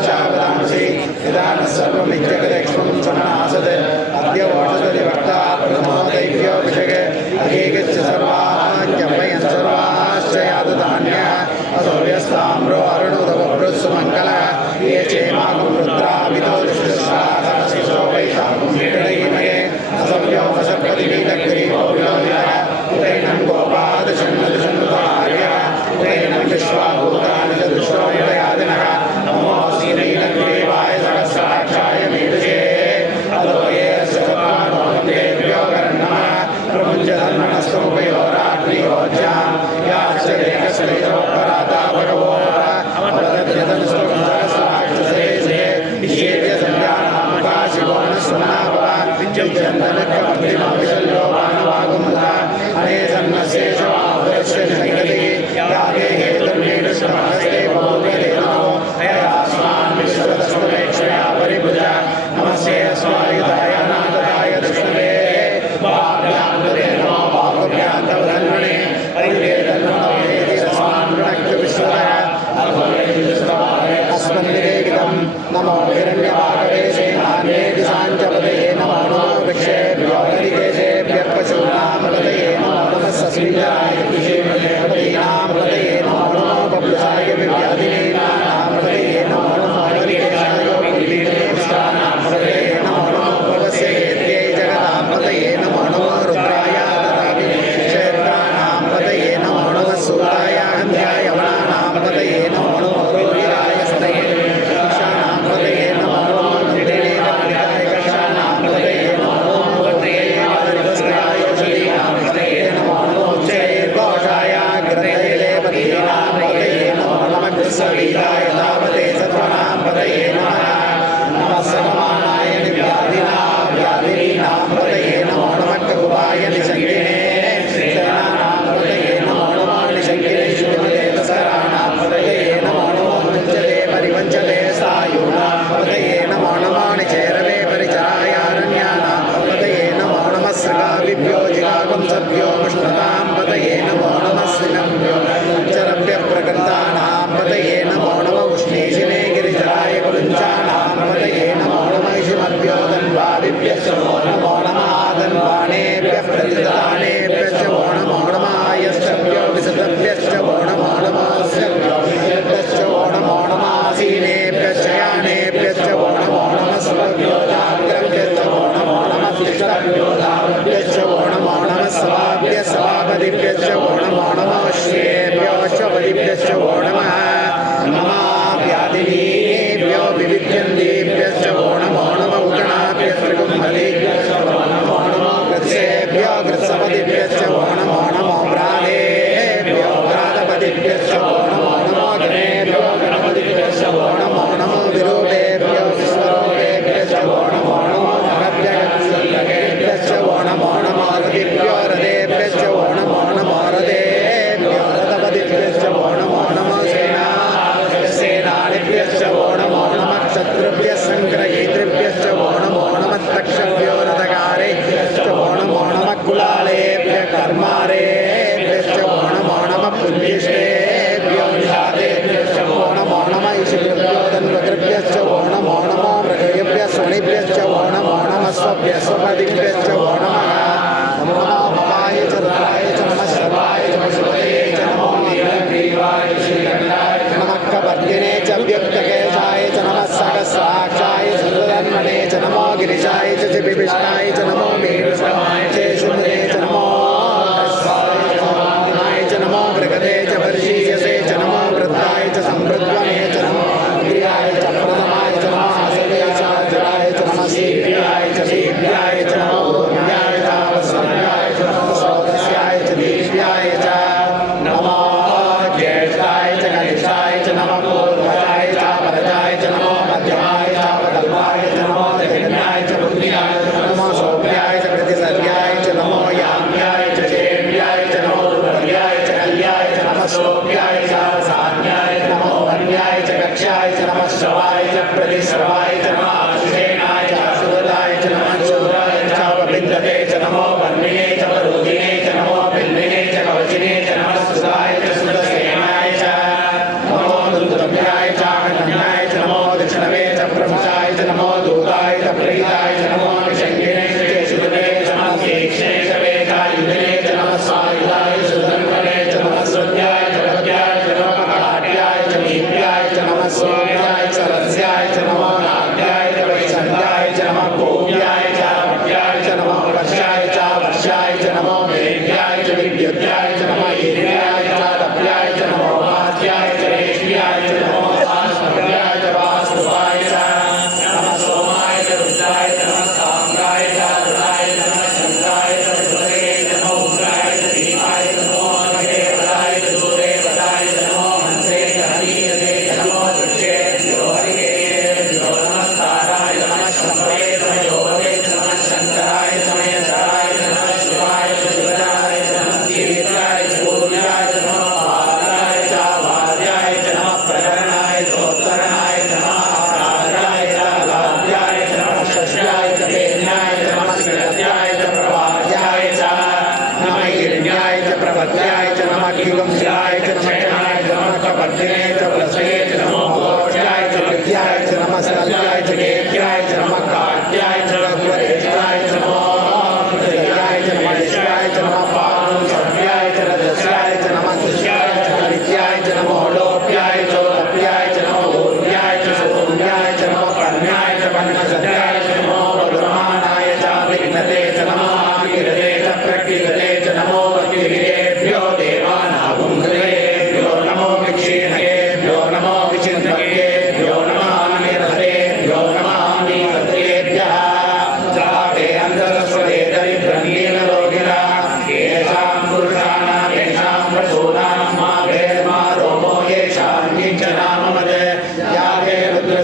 साक्षावदांसि निदानः सर्वमित्यगदेक्ष्मं समासदे अद्य वोषधदिवक्ता प्रथमो दैव्योऽभिषेके अगेगच्छ सर्वाञ्जपयन् सर्वाश्च यादधान्यः असौर्यस्ताम्रो अरुणोदवभृत्सुमङ्गलः ये चेमाकं रुद्राभितो दुष्टशासनशिशो वैशाखं विडयिमये असव्यो वसपतिवीदग्रीवो विलोहितः उदैनं गोपादशन्नदशन्नुतार्यः उदैनं विश्वाभूतानि च दुष्टो विडयादिनः नमो श्रीनैलग्रीवाय सहस्राक्षाय मीडुषे अतो ये सचत्वारोहं देव्यो कर्णः प्रमुञ्चधर्मणस्तमुपयोराग्नियोज्यां याश्च देहश्चैतवपराता भगवो अवदत्यतं स्तुतं सहस्राक्षसे विशेष्य संज्ञानामका शिवो न सुनाभव विद्युज्जन्दनकमग्निमविशल्यो वानवागुमुदा अनेसन्नशेषवाभरस्य जगति यागे हेतुर्मीडुष्टमहस्ते बहुवेदेनो हयास्मान् विश्वतस्वमेक्षया परिभुजा नमस्ते अस्वायुधाय नागदाय दृष्णवे भाव्यान्तरे नमो भागव्यान्तवधन्वने परिवेदन्वनेति अस्मान् प्रणक्तु विश्वतः अस्मन्निवेदितं नमो हिरण्यवागवे सेनान्येति साञ्जपतये नमो नमो वृक्षेभ्यो हरिकेशेभ्यः पशूनां नमो नमः सस्मिञ्जराय कृषिपतीनां पतये नमो नमो बभ्रुषाय विव्याधिनीनां पतये नमो नमो हरिकेशाय कुलीनेष्टानां पतये नमो नमो भवस्येत्यै जगतां पतये नमो नमो रुद्राय ददामि क्षेत्राणां पतये नमो नमः सूराय हन्ध्याय वनानां पतये नमो नमो रोहिराय स्तये ईशानां पतये नमो नमो नन्दिने वक्रिकाय कक्षानां पतये नमो नमो पतये वरदस्ताय औषधीनां पतये नमो नमो चैर्घोषाय ग्रन्थैलेपतीनां पतये नमो नमः कृत्सवीराय तावते सत्त्वानां पतये नमः नमः समानाय व्याधिनीनां पतये नमो नमः ककुपाय निषङ्गिने सेनानां पतये नमो नमो निषङ्गिने श्रीमते तस्कराणां पतये नमो नमो वञ्चते परिवञ्चते सायूनां पतये नमो नमो निचेरवे परिचरायारण्यानां पतये नमो नमः सृगाविभ्यो जिगागुंसभ्यो मुष्णतां पतये नमो नमः श्रीनभ्यो चरभ्यः प्रकृतानां पतये नमो नमः उष्णीशिने गिरिजराय कुरुञ्चानां पतये नमो नमः शिमभ्यो धन्वादिभ्यश्च नमो नमः आदन्वानेभ्यः प्रतिदानेभ्यश्च नमो नमः आयश्चभ्यो विशतभ्यश्च नमो नमः स्यभ्योभ्यश्च नमो नमः आसीनेभ्यश्च यानेभ्यश्च नमो नमः सुभभ्यो जाग्रभ्यश्च नमो नमः तिष्ठभ्यो धावभ्यश्च नमो नमः सभाभ्यः सभापतिभ्यश्च नमो नमः श्रेभ्यो श्वपतिभ्यश्च नमः नमः व्याधिनीभ्यो विविध्यन्तीभ्यश्च नमो नमः उगणाभ्यश्च कुम्भलेभ्यश्च नमो नमः कृत्सेभ्यो कृत्सपतिभ्यश्च नमो नमः व्रातेभ्यो व्रातपतिभ्यश्च नमो नमः गणेभ्यो गणपतिभ्यश्च नमो नमः विरूपेभ्यो विश्वरूपेभ्यश्च नमो नमः मगभ्यश्च नमो नमः रतिभ्यो रथेभ्यश्च नमो नमः रथेभ्यो रथपतिभ्यश्च नमो नमः सेनानिभ्यश्च नमो नमः क्षत्रुभ्यः सङ्ग्रहीतृभ्यश्च नमो नमः तक्षभ्यो रथकारेभ्यश्च नमो नमः कुलालेभ्यः कर्मारेभ्यश्च नमो नमः पुण्येष्टेभ्यो निषादेभ्यश्च नमो नमः ईशभ्यो धन्वकृभ्यश्च नमो नमो मृगेभ्यः स्वनिभ्यश्च नमो नमः स्वभ्यः स्वपदिभ्यश्च नमः नमो भवाय च रुद्राय च नमः शर्वाय च पशुपतये च नमो नीलग्रीवाय श्रीकण्ठाय नमः कपर्दिने च व्यक्तकेशाय च नमः सहस्राक्षाय सुरधन्वने च नमो गिरिशाय च बिभिष्टाय च नमो मीडुष्टमाय च शुम्भे च नमो च नमो मृगते च वर्षीयसे च नमो वृद्धाय च संवृद्वने च नमो प्रियाय च प्रथमाय च नमः आसवे च जराय च नमः शीघ्राय च नमो भूम्याय च वसन्याय च नमो स्रोतस्याय च दीप्याय च नमो ज्येष्ठाय च कनिष्ठाय च नमः पूर्वजाय च परजाय च नमो मध्यमाय च वकल्पाय च नमो जगन्याय च बुद्धियाय च नमो सौभ्याय च प्रतिसर्याय च नमो याम्याय च चेम्याय च नमो पूर्व्याय च कल्याय च नमः शोभ्याय च सान्याय च नमो वन्याय च कक्षाय च नमः श्रवाय च प्रतिश्रवाय च नमः अशुषेणाय च अशुभदाय च नमः शूराय च विन्दते च नमो वर्णिने च वरुदिने च नमो बिल्विने च कवचिने च नमः सुधाय च सुदसेनाय च नमो दुन्दुभ्याय च कन्याय च नमो दक्ष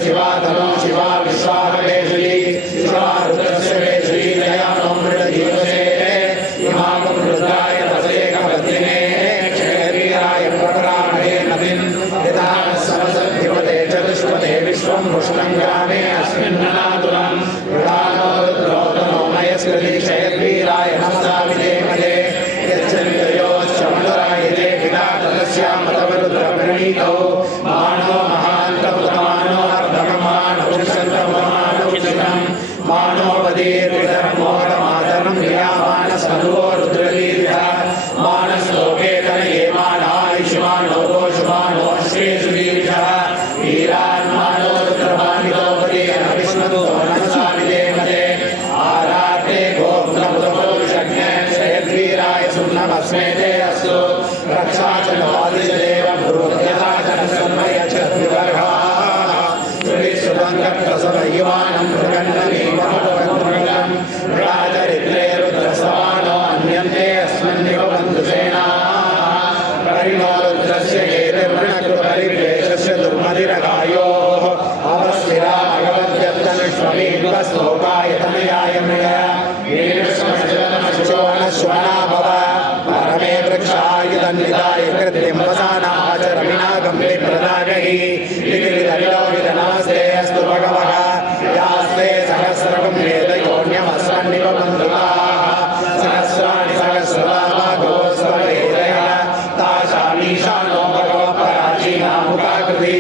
शिवाधनो शिवा विश्वाहवेशली शिवा रुद्रस्य वेशली दयानो मृडजीवसे इमागं रुद्राय तसेकवद्दिने क्षयरीराय प्रवरामहे नवीन् यदा समसद्धिपते चतुष्पते विश्वं पुष्टं ग्रामे अस्मिन्ननातुलं मृडानो रुद्रोदनो मयस्कृति क्षयवीराय नमसा विधेमहे यच्छन्तयोश्च मनुरायते विधातस्यामतवरुद्रप्रणीतौ मानो महान्तमुतमानो अर्धममानवृषन्तमानवृषं मानोपदीर्विधर्मोदमादरं क्रियामानस्तनुवो रुद्रलीर्यः मानश्लोके तनये मानायुष्मानो गोषुमानो श्रीसुदीर्षः वीरान्मानो रुद्रभानितोपदीर्न विष्णुतो नमसा विधेमहे आराधे गोब्रमुदपौरुषज्ञ क्षयद्वीराय सुम्नमस्मेते अस्तु रक्षा च नवादिशदेव भूर्यथा च सन्मय च विवर्हा सुविश्रुतङ्गप्रसवयुवानं मृगन्नमीमपवन्मृगं राजरिद्रे रुद्रसमानो अन्यन्ते अस्मन्निव बन्धुसेना परिणो रुद्रस्य केतिर्वृणकृपरिवेशस्य दुर्मदिरगायोः अवस्थिरा भगवद्यत्तनुष्वमीश्वस्तोकाय तनयाय मृग वीरस्वशुचोनश्वना भव परमे वृक्षाय तन्विताय कृत्रिं वसानाचरविनागं विप्रदागहि नमस्ते अस्तु भगवः यास्ते सहस्रकं वेदयोन्यमस्मन्निव बन्धुकाः सहस्राणि सहस्रदा भागवस्ववेदयः तासामीशानो भगवः पराचीना मुखाकृति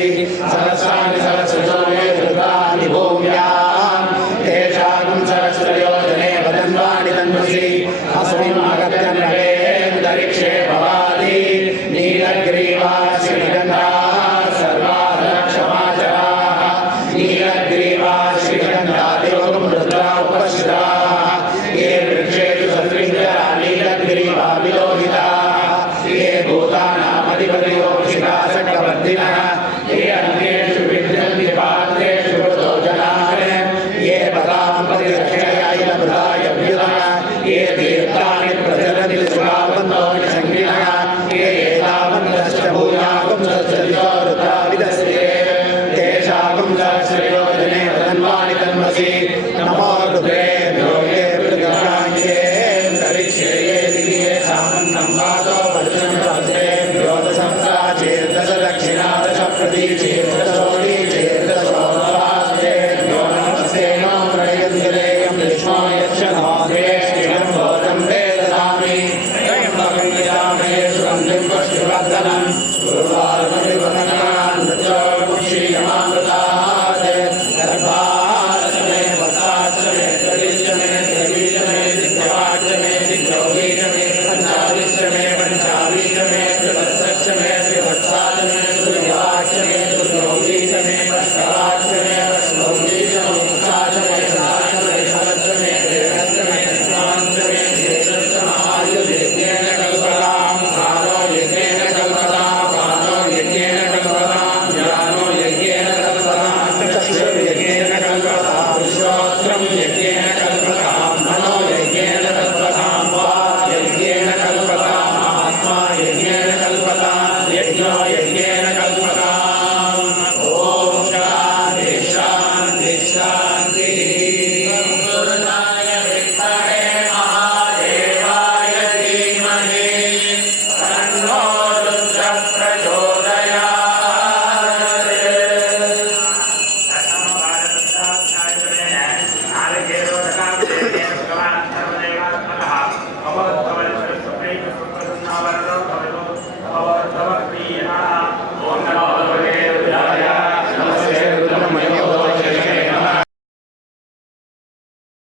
सहस्राणि सहस्रशो वेदृतानि भूम्यां तेषां सहस्रयोजने वदन्वानि तन्वसि अस्मिन् अगत्यन्नवेन्दरिक्षे भवादि नीलग्रीवा श्रीगन्धाः सर्वाधक्षमाचराः नीलग्रीवा श्रीगन्धादिवगं रुद्रा उपश्राः ये वृक्षेषु सत्रिञ्जरा नीलग्रीवा विलोहिताः ये भूतानामधिपतियोषिता चक्रवर्तिनः ये अन्येषु विद्यन्ति पात्रेषु मृतो जनाः ये पदाम्पतिरक्षयाय व्युतः ये तीर्थानि प्रचलन्ति सुखावन्तो निषङ्गिनः ये एतावन्तश्च भूयागं सत्सदिशो रुद्राविदस्ते तेषागं सहस्रयोजने वदन्वानि तन्वसि नमो रुद्रेभ्यो ये मृगकाङ्गे तरिक्षे ये दिव्ये सामन्तं वातो वर्षं सहस्रेभ्यो दशं प्राचेर्दश दक्षिणा दश प्रतीचेर्दशोदीचेर्दशोत्तरास्तेभ्यो नमस्ते नो प्रणयन्तिरेयं विष्णो यक्षणो देष्टिनं भोजं वेदसामि त्र्यम्बकं यजामहे सुगन्धिं पुष्टिवर्धनं गुरुवारमणिवदनान् मृत्योर्मुक्षीयमामृतात् गर्भाच्च मे वत्साच्च मे त्रिविश्च मे त्रिविश्च मे दिव्यवाच्च मे दिव्यौगीच मे पञ्चाविश्च मे पञ्चाविश्च मे त्रिवत्सच्च मे त्रिवत्साच्च मे त्रिव्यवाच्च मे त्रिव्यौगीच मे पश्चवाच्च मे पश्चौगीच मे मुक्ताच्च मे सदाच्च मे शरच्च मे देवच्च मे दक्षाञ्च मे देशच्च महायुर्यज्ञेन कल्पतां कालो यज्ञेन कल्पतां कालो यज्ञेन कल्पतां ज्ञानो यज्ञेन कल्पतां चक्षुर्यज्ञेन कल्पतां श्रोत्रं यज्ञेन कल्पतां मनो यज्ञेन कल्पतां वाक् यज्ञेन कल्पतां आत्मा यज्ञेन कल्पतां यज्ञो यज्ञेन कल्पतां